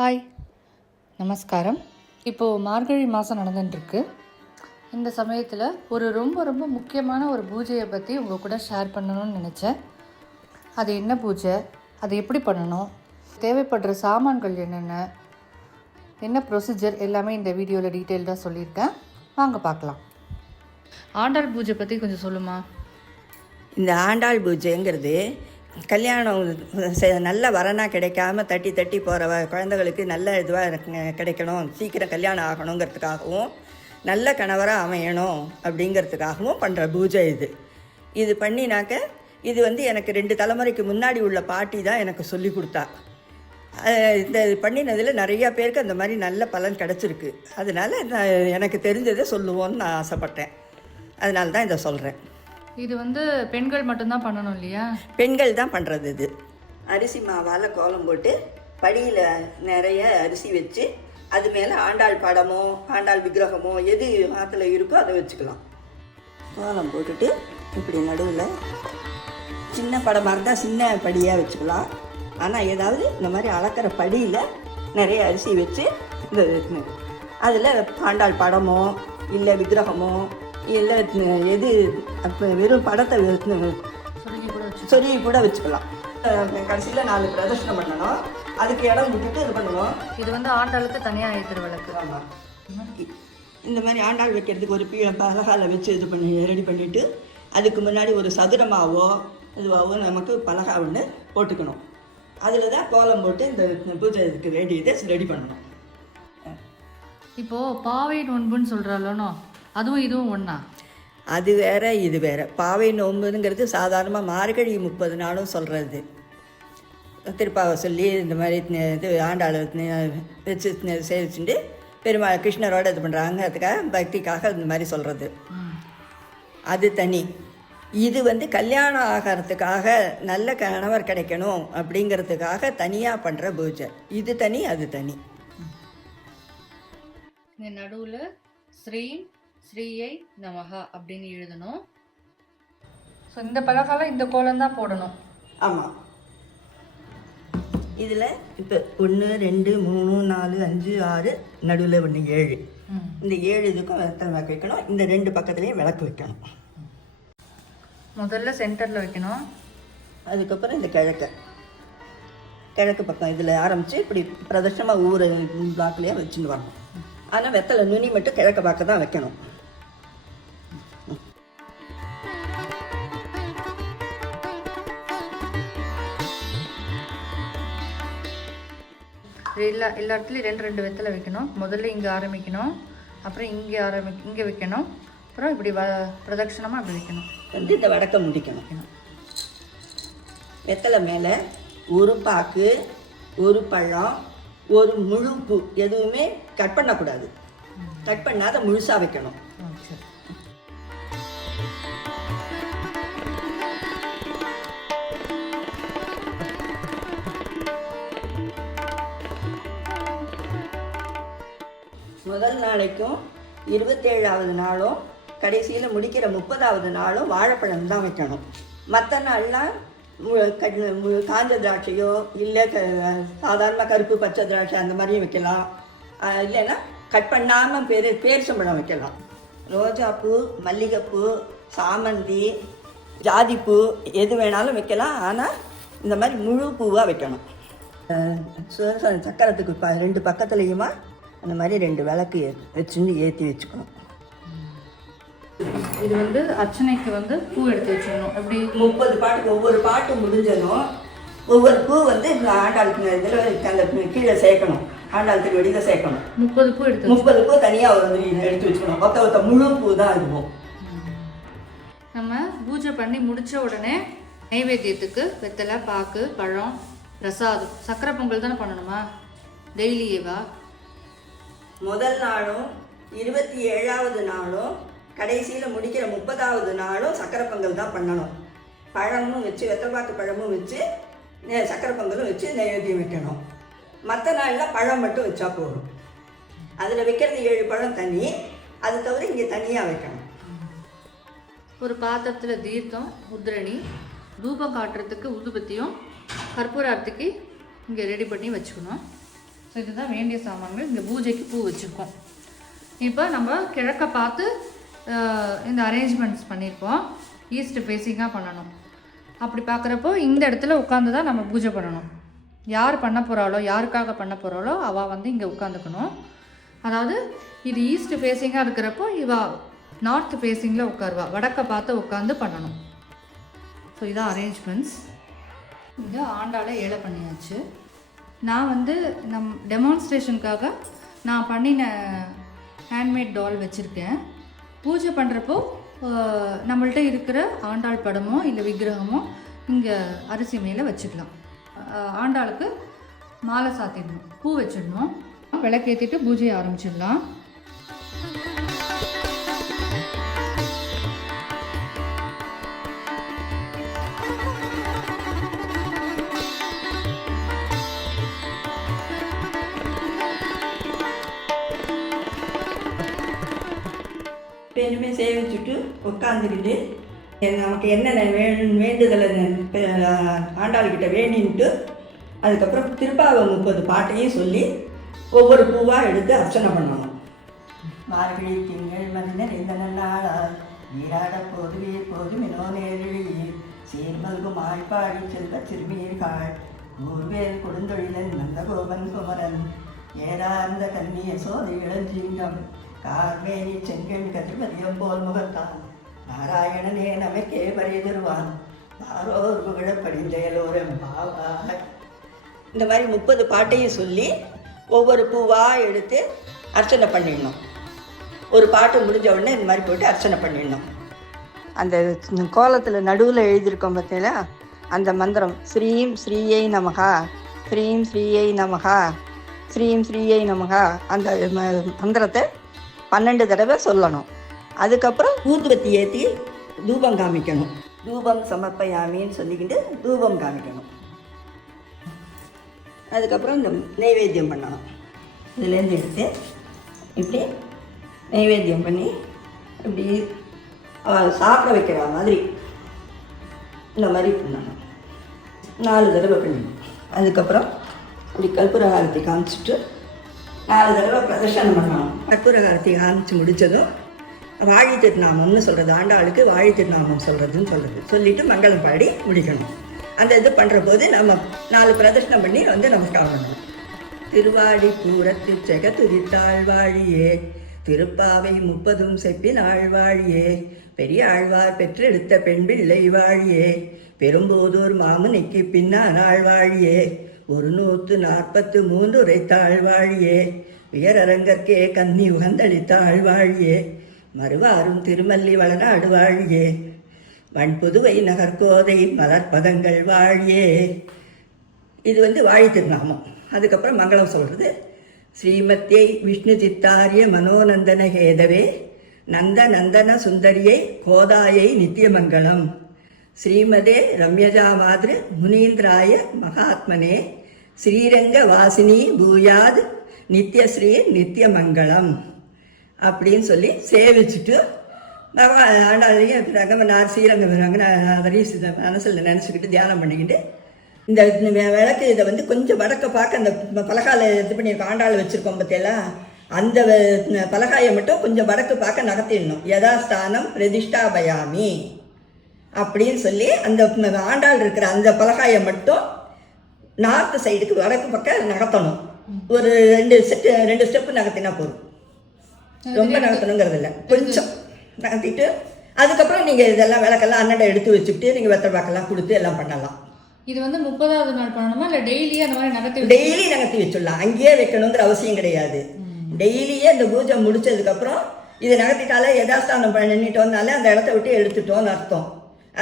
Hi, நமஸ்காரம். இப்போது மார்கழி மாதம் நடந்துட்டுருக்கு. இந்த சமயத்தில் ஒரு ரொம்ப ரொம்ப முக்கியமான ஒரு பூஜையை பற்றி உங்கள் கூட ஷேர் பண்ணணும்னு நினச்சேன். அது என்ன பூஜை, அது எப்படி பண்ணணும், தேவைப்படுற சாமான்கள் என்னென்ன, என்ன ப்ரொசீஜர் எல்லாமே இந்த வீடியோவில் டீட்டெயில்டாக சொல்லியிருக்கேன். வாங்க பார்க்கலாம். ஆண்டாள் பூஜை பற்றி கொஞ்சம் சொல்லுமா? இந்த ஆண்டாள் பூஜைங்கிறது கல்யாணம் நல்ல வரனாக கிடைக்காம தட்டி தட்டி போகிற குழந்தைகளுக்கு நல்ல இதுவாக கிடைக்கணும், சீக்கிரம் கல்யாணம் ஆகணுங்கிறதுக்காகவும் நல்ல கணவராக அமையணும் அப்படிங்கிறதுக்காகவும் பண்ணுற பூஜை இது பண்ணினாக்க இது எனக்கு 2 தலைமுறைக்கு முன்னாடி உள்ள பாட்டி தான் எனக்கு சொல்லி கொடுத்தா. இந்த பண்ணினதில் நிறையா பேருக்கு அந்த மாதிரி நல்ல பலன் கிடச்சிருக்கு. அதனால் எனக்கு தெரிஞ்சதை சொல்லுவோன்னு நான் ஆசைப்பட்டேன். அதனால தான் இதை சொல்கிறேன். இது பெண்கள் மட்டும்தான் பண்ணணும் இல்லையா? பெண்கள் தான் பண்ணுறது. இது அரிசி மாவால் கோலம் போட்டு படியில் நிறைய அரிசி வச்சு அது மேலே ஆண்டாள் படமோ ஆண்டாள் விக்கிரகமோ எது ஆற்றுல இருக்கோ அதை வச்சுக்கலாம். கோலம் போட்டுட்டு இப்படி நடுவில் சின்ன படமாக இருந்தால் சின்ன படியாக வச்சுக்கலாம். ஆனால் ஏதாவது இந்த மாதிரி அளக்கிற படியில் நிறைய அரிசி வச்சு இந்த அதில் ஆண்டாள் படமோ இல்லை விக்கிரகமோ இல்லை எது வெறும் படத்தை சொருகி கூட வச்சுக்கலாம். கடைசியில் 4 பிரதர்ஷனம் பண்ணணும். அதுக்கு இடம் விட்டுட்டு இது பண்ணுவோம். இது ஆண்டாளுக்கு தனியாக திருவிளக்கு. ஆமாம், இந்த மாதிரி ஆண்டாள் வைக்கிறதுக்கு ஒரு பலகால வச்சு இது பண்ணி ரெடி பண்ணிவிட்டு அதுக்கு முன்னாடி ஒரு சதுரமாவோ இதுவாகவோ நமக்கு பலகா ஒன்று போட்டுக்கணும். அதில் தான் கோலம் போட்டு இந்த பூஜை இதுக்கு வேண்டியதை ரெடி பண்ணணும். இப்போது பாவை நோன்புன்னு சொல்கிறாலோ, அதுவும் இதுவும் ஒன்றா? அது வேறு இது வேறு. பாவை நோன்புங்கிறது சாதாரணமாக மார்கழி 30 நாளும் சொல்கிறது. திருப்பாவை சொல்லி இந்த மாதிரி இது ஆண்டாள் வச்சு சேவிச்சுட்டு பெருமாள் கிருஷ்ணரோடு இது பண்ணுறாங்க, அதுக்காக பக்திக்காக இந்த மாதிரி சொல்கிறது. அது தனி. இது கல்யாணம் ஆகிறதுக்காக நல்ல கணவர் கிடைக்கணும் அப்படிங்கிறதுக்காக தனியாக பண்ணுற பூஜை. இது தனி, அது தனி. நடுவில் ஸ்ரீயை நமஹா அப்படின்னு எழுதணும். ஸோ இந்த பலகால இந்த கோலம் தான் போடணும். ஆமாம். இதில் இப்போ 1 2 3 4 5 6 நடுவில் 1 7. இந்த 7 இதுக்கும் விளக்கு வைக்கணும். இந்த 2 பக்கத்துலேயும் விளக்கு வைக்கணும். முதல்ல சென்டரில் வைக்கணும். அதுக்கப்புறம் இந்த கிழக்கு பக்கம் இதில் ஆரம்பித்து இப்படி பிரதர்ஷனமாக ஒவ்வொரு பிளாக்லேயே வச்சுன்னு வரணும். ஆனால் வெத்தலை நுனி மட்டும் கிழக்க பார்க்க தான் வைக்கணும். எல்லா இடத்துலையும் 2 வெத்தலை வைக்கணும். முதல்ல இங்கே ஆரம்பிக்கணும், அப்புறம் இங்கே வைக்கணும், அப்புறம் இப்படி பிரதட்சணமாக இப்படி வைக்கணும். இந்த வடக்க முடிக்கணும். வெத்தலை மேலே ஒரு பாக்கு, ஒரு பழம், ஒரு முழு பூ எதுவுமே கட் பண்ணக்கூடாது. கட் பண்ணாத முழுசாக வைக்கணும். முதல் நாளைக்கும் 27வது நாளும் கடைசியில் முடிக்கிற 30வது நாளும் வாழைப்பழம் தான் வைக்கணும். மற்ற நாள்லாம் காஞ்ச திராட்சையோ இல்லை சாதாரண கருப்பு பச்சை திராட்சை அந்த மாதிரியும் வைக்கலாம். இல்லைன்னா கட் பண்ணாமல் பேரிச்சம்பழம் வைக்கலாம். ரோஜாப்பூ, மல்லிகைப்பூ, சாமந்தி, ஜாதிப்பூ எது வேணாலும் வைக்கலாம். ஆனால் இந்த மாதிரி முழு பூவாக வைக்கணும். சக்கரத்துக்கு 2 பக்கத்துலேயுமா அந்த மாதிரி 2 விளக்கு வச்சுன்னு ஏற்றி வச்சுக்கணும். இது அர்ச்சனைக்கு பூ எடுத்து வச்சுக்கணும். அப்படி 30 பாட்டுக்கு ஒவ்வொரு பாட்டு முடிஞ்சதும் ஒவ்வொரு பூ ஆண்டாளுக்கு இதில் அந்த கீழே சேர்க்கணும். ஆண்டாள் திருவடியில் சேர்க்கணும். 30 பூ 30 பூ தனியாக ஒரு எடுத்து வச்சுக்கணும். ஒத்த முழு பூ தான் இருக்கும். நம்ம பூஜை பண்ணி முடித்த உடனே நைவேத்தியத்துக்கு வெத்தலை, பாக்கு, பழம், பிரசாதம், சக்கரை பொங்கல் தானே பண்ணணுமா? டெய்லியேவா? முதல் நாளும் 27வது நாளும் கடைசியில் முடிக்கிற 30வது நாளும் சக்கரை பொங்கல் தான் பண்ணணும். பழமும் வச்சு வெத்தலைப்பாக்கு பழமும் வச்சு சக்கரை பொங்கலும் வச்சு நைவேத்தியம் வைக்கணும். மற்ற நாளில் பழம் மட்டும் வச்சா போதும். அதில் வைக்கிறது 7 பழம் தனி, அது தவிர இங்கே தனியாக வைக்கணும். ஒரு பாத்திரத்தில் தீர்த்தம், உத்ரணி, தூபம் காட்டுறதுக்கு ஊதுபத்தியும், கற்பூரார்த்திக்கு இங்கே ரெடி பண்ணி வச்சுக்கணும். ஸோ இதுதான் வேண்டிய சாமான்கள். இங்கே பூஜைக்கு பூ வச்சுருக்கோம். இப்போ நம்ம கிழக்க பார்த்து இந்த அரேஞ்ச்மெண்ட்ஸ் பண்ணியிருக்கோம். ஈஸ்ட் ஃபேஸிங்காக பண்ணணும். அப்படி பார்க்குறப்போ இந்த இடத்துல உட்காந்து தான் நம்ம பூஜை பண்ணணும். யார் பண்ண போகிறாளோ, யாருக்காக பண்ண போகிறாளோ அவள் வந்து இங்கே உட்காந்துக்கணும். அதாவது இது ஈஸ்ட் ஃபேஸிங்காக இருக்கிறப்போ இவள் நார்த் ஃபேஸிங்கில் உட்காருவா, வடக்க பார்த்து உட்காந்து பண்ணணும். ஸோ இதான் அரேஞ்ச்மெண்ட்ஸ். இங்கே ஆண்டாளை ஏழை பண்ணியாச்சு. நான் வந்து டெமான்ஸ்ட்ரேஷனுக்காக நான் பண்ணின ஹேண்ட்மேட் டால் வச்சுருக்கேன். பூஜை பண்ணுறப்போ நம்மள்ட்ட இருக்கிற ஆண்டாள் படமோ இல்லை விக்கிரகமோ இங்கே அரிசி மேலே வச்சுக்கலாம். ஆண்டாளுக்கு மாலை சாத்திடணும், பூ வச்சிடணும். விளக்கேற்றிட்டு பூஜையை ஆரம்பிச்சிடலாம். பெருமை சேவிச்சுட்டு உட்காந்துக்கிட்டு நமக்கு என்னென்ன வேண்டுதலை ஆண்டாள்கிட்ட வேண்டின்ட்டு அதுக்கப்புறம் திருப்பாவை 30 பாட்டையும் சொல்லி ஒவ்வொரு பூவாக எடுத்து அர்ச்சனை பண்ணணும். மார்கழி திங்கள் மதின இந்த நாளால் நீராட போது வீர் போது மினோ நேரிழி சீர்மல்கும் ஆழ்பாடி செல்வ சிறுமீர்கள் ஊர்வேல் கொடுந்தொழிலன் நந்தகோபன் குமரன் ஏறார்ந்த கன்னிய சோதி இளஞ்சிங்கம் கார்மேனி செங்கன் கதிர்மதியம் போல் முகத்தான் நாராயணனே நமக்கே பரிதருவான் பாரோர் புகழ படிந்தேலோரம் பாவாய். இந்த மாதிரி 30 பாட்டையும் சொல்லி ஒவ்வொரு பூவாக எடுத்து அர்ச்சனை பண்ணிடணும். ஒரு பாட்டு முடிஞ்ச உடனே இந்த மாதிரி போட்டு அர்ச்சனை பண்ணிடணும். அந்த கோலத்தில் நடுவில் எழுதியிருக்கோம் பார்த்தீங்களா, அந்த மந்திரம் ஸ்ரீம் ஸ்ரீயை நமகா, ஸ்ரீம் ஸ்ரீயை நமகா, ஸ்ரீம் ஸ்ரீயை நமகா, அந்த மந்திரத்தை 12 தடவை சொல்லணும். அதுக்கப்புறம் ஊதுபத்தி ஏற்றி தூபம் காமிக்கணும். தூபம் சமர்ப்பயாமின்னு சொல்லிக்கிட்டு தூபம் காமிக்கணும். அதுக்கப்புறம் இந்த நைவேத்தியம் பண்ணணும். இதுலேருந்து எடுத்து இப்படி நைவேத்தியம் பண்ணி இப்படி சாப்பிட வைக்கிற மாதிரி இந்த மாதிரி பண்ணணும். 4 தடவை பண்ணணும். அதுக்கப்புறம் இப்படி கற்பூரகாரத்தை காமிச்சிட்டு 4 தடவை பிரதர்ஷனம் பண்ணணும். கற்பூரகாரத்தை காமிச்சு முடித்ததும் வாழி திருநாமம்னு சொல்கிறது, ஆண்டாளுக்கு வாழி திருநாமம் சொல்கிறதுன்னு சொல்லிவிட்டு மங்களம் பாடி முடிக்கணும். அந்த இது பண்ணுற போது நம்ம 4 பிரதர்ஷனம் பண்ணி வந்து நமஸ்காரம் பண்ணணும். திருவாடி பூரத்து ஜெகத்துரித்தாள் வாழியே, திருப்பாவை 30 செப்பின் ஆழ்வாழியே, பெரிய ஆழ்வார் பெற்றெடுத்த பெண் பிள்ளை வாழியே, பெரும்போதூர் மாமுனிக்கு பின்னான் ஆழ்வாழியே, 143 உரைத்தாள் வாழியே, உயரரங்கற்கே கன்னி உகந்தளித்த ஆழ்வாழியே, மறுவாரும் திருமல்லி வளநாடு வாழியே, வண்புதுவை நகர்கோதை மலர்பதங்கள் வாழியே. இது வந்து வாழி திருநாமம். அதுக்கப்புறம் மங்களம் சொல்கிறது. ஸ்ரீமத்தியை விஷ்ணு சித்தாரிய மனோநந்தன ஹேதவே நந்த நந்தன சுந்தரியை கோதாயை நித்தியமங்கலம், ஸ்ரீமதே ரம்யஜா மாதிரி முனீந்திராய மகாத்மனே ஸ்ரீரங்க வாசினி பூயாத் நித்யஸ்ரீ நித்தியமங்கலம் அப்படின்னு சொல்லி சேவிச்சுட்டு ஆண்டாளையும் ரங்கமனார் ஸ்ரீரங்க ரங்கநாதரையும் மனசில் நினச்சிக்கிட்டு தியானம் பண்ணிக்கிட்டு இந்த விளக்கு இதை வந்து கொஞ்சம் வடக்க பார்க்க அந்த பலகால இது பண்ணியிருக்கோம், ஆண்டாள் வச்சுருக்கோம் பார்த்தீங்களா, அந்த பலகாயை மட்டும் கொஞ்சம் வடக்கு பார்க்க நகர்த்திடணும். யதாஸ்தானம் பிரதிஷ்டாபயாமி அப்படின்னு சொல்லி அந்த ஆண்டாள் இருக்கிற அந்த பலகாயை மட்டும் நார்த் சைடுக்கு வடக்கு பக்கம் நகர்த்தணும். ஒரு 2 ஸ்டெப்பு நகர்த்தினா போதும், ரொம்ப நகர்த்தணுங்கிறது இல்லை, கொஞ்சம் நகர்த்திட்டு அதுக்கப்புறம் நீங்கள் இதெல்லாம் விளக்கெல்லாம் அன்னடை எடுத்து வச்சுட்டு நீங்கள் வெத்தலை பாக்கெல்லாம் கொடுத்து எல்லாம் பண்ணலாம். இது வந்து 30வது நாள் பண்ணணுமா இல்லை டெய்லியே அந்த மாதிரி நகர்த்தி? டெய்லி நகர்த்தி வச்சுடலாம், அங்கேயே வைக்கணுங்கிற அவசியம் கிடையாது. டெய்லியே இந்த பூஜை முடிச்சதுக்கப்புறம் இதை நகர்த்திட்டாலே யதாஸ்தானம் பண்ணிட்டு வந்தாலே அந்த இடத்த விட்டு எடுத்துட்டோம்னு அர்த்தம்.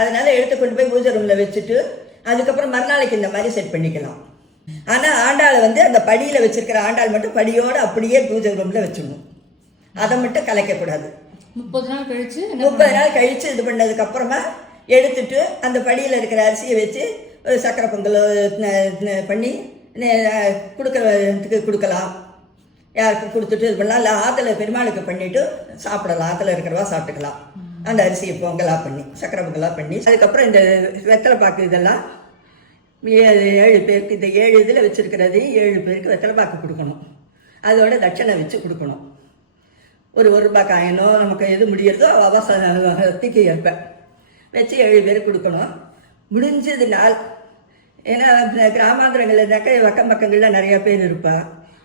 அதனால எடுத்து கொண்டு போய் பூஜை ரூமில் வச்சுட்டு அதுக்கப்புறம் மறுநாளைக்கு இந்த மாதிரி செட் பண்ணிக்கலாம். ஆனால் ஆண்டாளை வந்து அந்த படியில் வச்சிருக்கிற ஆண்டாள் மட்டும் படியோடு அப்படியே பூஜை ரூமில் வச்சுக்கணும், அதை மட்டும் கலைக்கக்கூடாது. 30 நாள் கழிச்சு 30 நாள் கழித்து இது பண்ணதுக்கப்புறமா எடுத்துட்டு அந்த படியில் இருக்கிற அரிசியை வச்சு ஒரு சக்கரை பொங்கல் பண்ணி கொடுக்கலாம். யாருக்கு கொடுத்துட்டு இது பண்ணலாம், இல்லை ஆற்றுல பெருமாளுக்கு பண்ணிவிட்டு சாப்பிடலாம், ஆற்றுல இருக்கிறவா சாப்பிட்டுக்கலாம். அந்த அரிசியை பொங்கலாக பண்ணி சக்கரை பொங்கலாக பண்ணி அதுக்கப்புறம் இந்த வெத்தலை பாக்கு இதெல்லாம் 7 பேருக்கு இந்த 7 இதில் வச்சுருக்கிறது 7 பேருக்கு வெத்தலை பாக்கு கொடுக்கணும். அதோட தட்சணை வச்சு கொடுக்கணும். ஒரு ரூபாய் காயினோ நமக்கு எது முடியறதோ அவசரத்துக்கு ஏற்ப வச்சு 7 பேருக்கு கொடுக்கணும். முடிஞ்சது நாள், ஏன்னா கிராமாந்திரங்கள்னாக்க வக்கம் பக்கங்களில் நிறையா பேர் இருப்பா.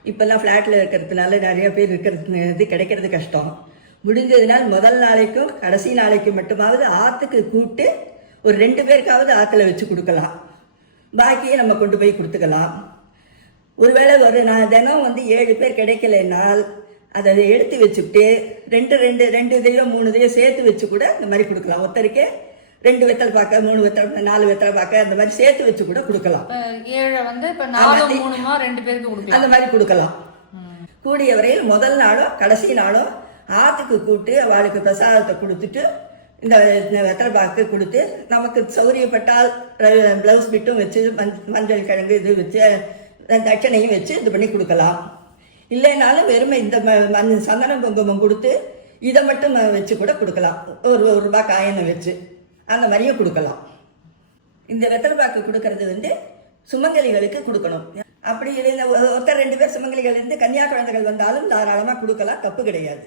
இப்போல்லாம் ஃப்ளாட்டில் இருக்கிறதுனால நிறையா பேர் இருக்கிறது கிடைக்கிறது கஷ்டம். முடிஞ்சதுனால் முதல் நாளைக்கும் கடைசி நாளைக்கு மட்டுமாவது ஆற்றுக்கு கூப்பிட்டு ஒரு 2 பேருக்காவது ஆற்றுல வச்சு கொடுக்கலாம். பாக்கியை நம்ம கொண்டு போய் கொடுத்துக்கலாம். ஒருவேளை தினம் 7 பேர் கிடைக்கலைன்னால் அதை எடுத்து வச்சுக்கிட்டு 2 இதையும் 3 இதையும் சேர்த்து வச்சு கூட இந்த மாதிரி கொடுக்கலாம். ஒருத்தருக்கே 2 வெத்தலை பார்க்க 3 வெத்தலை 4 வெத்தலை பார்க்க அந்த மாதிரி சேர்த்து வச்சு கூட கொடுக்கலாம். 7 இப்ப 4 3 2 பேருக்கு கொடுக்கலாம். அந்த மாதிரி கொடுக்கலாம். கூடிய வரையில் முதல் நாளும் கடைசி நாளும் ஆற்றுக்கு கூப்பிட்டு அவளுக்கு பிரசாதத்தை கொடுத்துட்டு இந்த வெத்தலை பாக்கு கொடுத்து நமக்கு சௌரியப்பட்டால் ப்ளவுஸ் பிட்டும் வச்சு மஞ்சள் கிழங்கு இது வச்சு தட்சணையும் வச்சு இது பண்ணி கொடுக்கலாம். இல்லைனாலும் வெறுமை இந்த சந்தனம் குங்குமம் கொடுத்து இதை மட்டும் வச்சு கூட கொடுக்கலாம். ஒரு ரூபாய் காயினை வச்சு அந்த மாதிரியும் கொடுக்கலாம். இந்த வெத்தலை பாக்கு கொடுக்கறது சுமங்கலிகளுக்கு கொடுக்கணும். அப்படி இல்லை ஒருத்தர் 2 பேர் சுமங்கலிகள் இருந்து கன்னியா குழந்தைகள் வந்தாலும் தாராளமாக கொடுக்கலாம், தப்பு கிடையாது.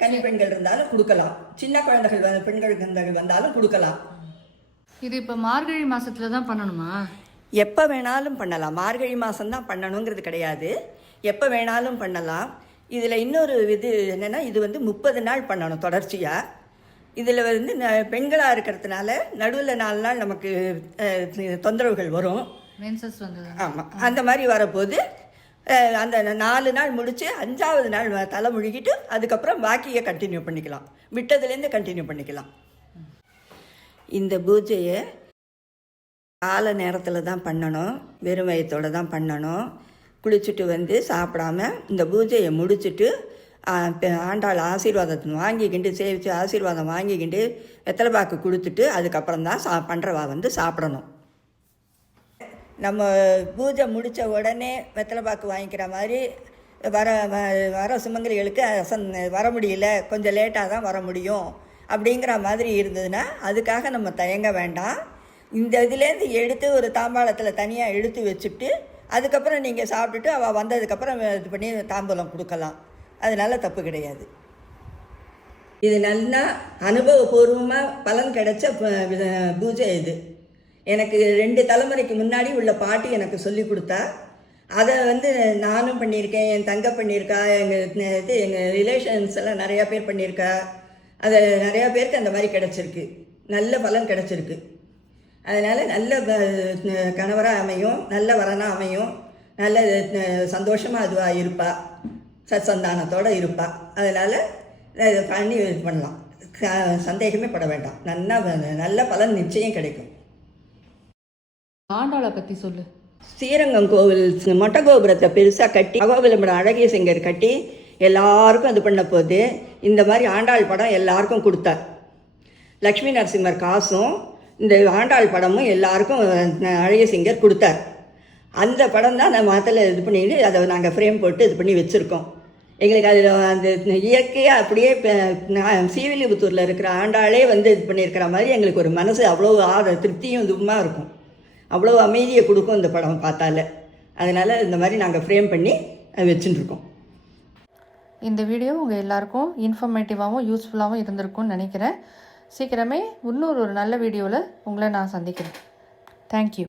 கன்னி பெண்கள் இருந்தாலும் கொடுக்கலாம், சின்ன குழந்தைகள் பெண்கள் வந்தாலும் கொடுக்கலாம். இது இப்போ மார்கழி மாசத்துல தான் பண்ணணுமா? எப்போ வேணாலும் பண்ணலாம். மார்கழி மாதம்தான் பண்ணணுங்கிறது கிடையாது, எப்போ வேணாலும் பண்ணலாம். இதில் இன்னொரு இது என்னென்னா, இது 30 நாள் பண்ணணும் தொடர்ச்சியாக. இதில் பெண்களாக இருக்கிறதுனால நடுவில் 4 நாள் நமக்கு தொந்தரவுகள் வரும். ஆமாம், அந்த மாதிரி வரப்போது அந்த 4 நாள் முடித்து 5ஆவது நாள் தலை முழுகிட்டு அதுக்கப்புறம் பாக்கியை கண்டினியூ பண்ணிக்கலாம், விட்டதுலேருந்து கண்டினியூ பண்ணிக்கலாம். இந்த பூஜையை கால நேரத்தில் தான் பண்ணணும், வெறும் வயத்தோடு தான் பண்ணணும். குளிச்சுட்டு சாப்பிடாம இந்த பூஜையை முடிச்சுட்டு ஆண்டாள் ஆசீர்வாதத்தை வாங்கிக்கிண்டு சேவிச்சு ஆசீர்வாதம் வாங்கிக்கிண்டு வெத்தலை பாக்கு கொடுத்துட்டு அதுக்கப்புறம் தான் பண்ணுறவா சாப்பிடணும். நம்ம பூஜை முடித்த உடனே வெத்தலை பாக்கு வாங்கிக்கிற மாதிரி வர சுமங்கலிகளுக்கு வர முடியல, கொஞ்சம் லேட்டாக தான் வர முடியும் அப்படிங்கிற மாதிரி இருந்ததுன்னா அதுக்காக நம்ம தயங்க வேண்டாம். இந்த இதுலேருந்து எடுத்து ஒரு தாம்பாளத்தில் தனியாக எடுத்து வச்சுட்டு அதுக்கப்புறம் நீங்கள் சாப்பிட்டுட்டு அவள் வந்ததுக்கப்புறம் இது பண்ணி தாம்பூலம் கொடுக்கலாம். அதனால தப்பு கிடையாது. இது நல்லா அனுபவபூர்வமாக பலன் கிடைச்ச பூஜை. இது எனக்கு 2 தலைமுறைக்கு முன்னாடி உள்ள பாட்டி எனக்கு சொல்லி கொடுத்தா. அதை நானும் பண்ணியிருக்கேன், என் தங்க பண்ணியிருக்கா, எங்கள் ரிலேஷன்ஸ் எல்லாம் நிறையா பேர் பண்ணியிருக்கா. அது நிறையா பேருக்கு அந்த மாதிரி கிடச்சிருக்கு, நல்ல பலன் கிடச்சிருக்கு. அதனால் நல்ல கணவராக அமையும், நல்ல வரனாக அமையும், நல்ல சந்தோஷமாக அதுவாக இருப்பா, சத்சந்தானத்தோடு இருப்பா. அதனால் இதை பண்ணி இது பண்ணலாம், சந்தேகமே பட வேண்டாம். நல்ல பலன் நிச்சயம் கிடைக்கும். ஆண்டாளை பற்றி சொல்லு. ஸ்ரீரங்கம் கோவில் மொட்டை கோபுரத்தை பெருசாக கட்டி அகோவிலம்பரம் அழகிய சிங்கர் கட்டி எல்லாருக்கும் இது பண்ண போது இந்த மாதிரி ஆண்டாள் படம் எல்லாருக்கும் கொடுத்தார். லக்ஷ்மி நரசிம்மர் காசும் இந்த ஆண்டாள் படமும் எல்லாருக்கும் அழகிய சிங்கர் கொடுத்தார். அந்த படம் தான் நம்ம மதத்தில் இது பண்ணிட்டு அதை நாங்கள் ஃப்ரேம் போட்டு இது பண்ணி வச்சுருக்கோம். எங்களுக்கு அதில் அந்த இயற்கையாக அப்படியே ஸ்ரீவில்லிபுத்தூரில் இருக்கிற ஆண்டாளே இது பண்ணியிருக்கிற மாதிரி எங்களுக்கு ஒரு மனசு அவ்வளோ திருப்தியும் இதுவுமாக இருக்கும், அவ்வளோ அமைதியை கொடுக்கும் இந்த படம் பார்த்தால. அதனால் இந்த மாதிரி நாங்கள் ஃப்ரேம் பண்ணி வச்சுட்டுருக்கோம். இந்த வீடியோ உங்கள் எல்லாருக்கும் இன்ஃபர்மேட்டிவாகவும் யூஸ்ஃபுல்லாகவும் இருந்திருக்கும்னு நினைக்கிறேன். சீக்கிரமே இன்னொரு நல்ல வீடியோவில் உங்களை நான் சந்திக்கிறேன். தேங்க்யூ.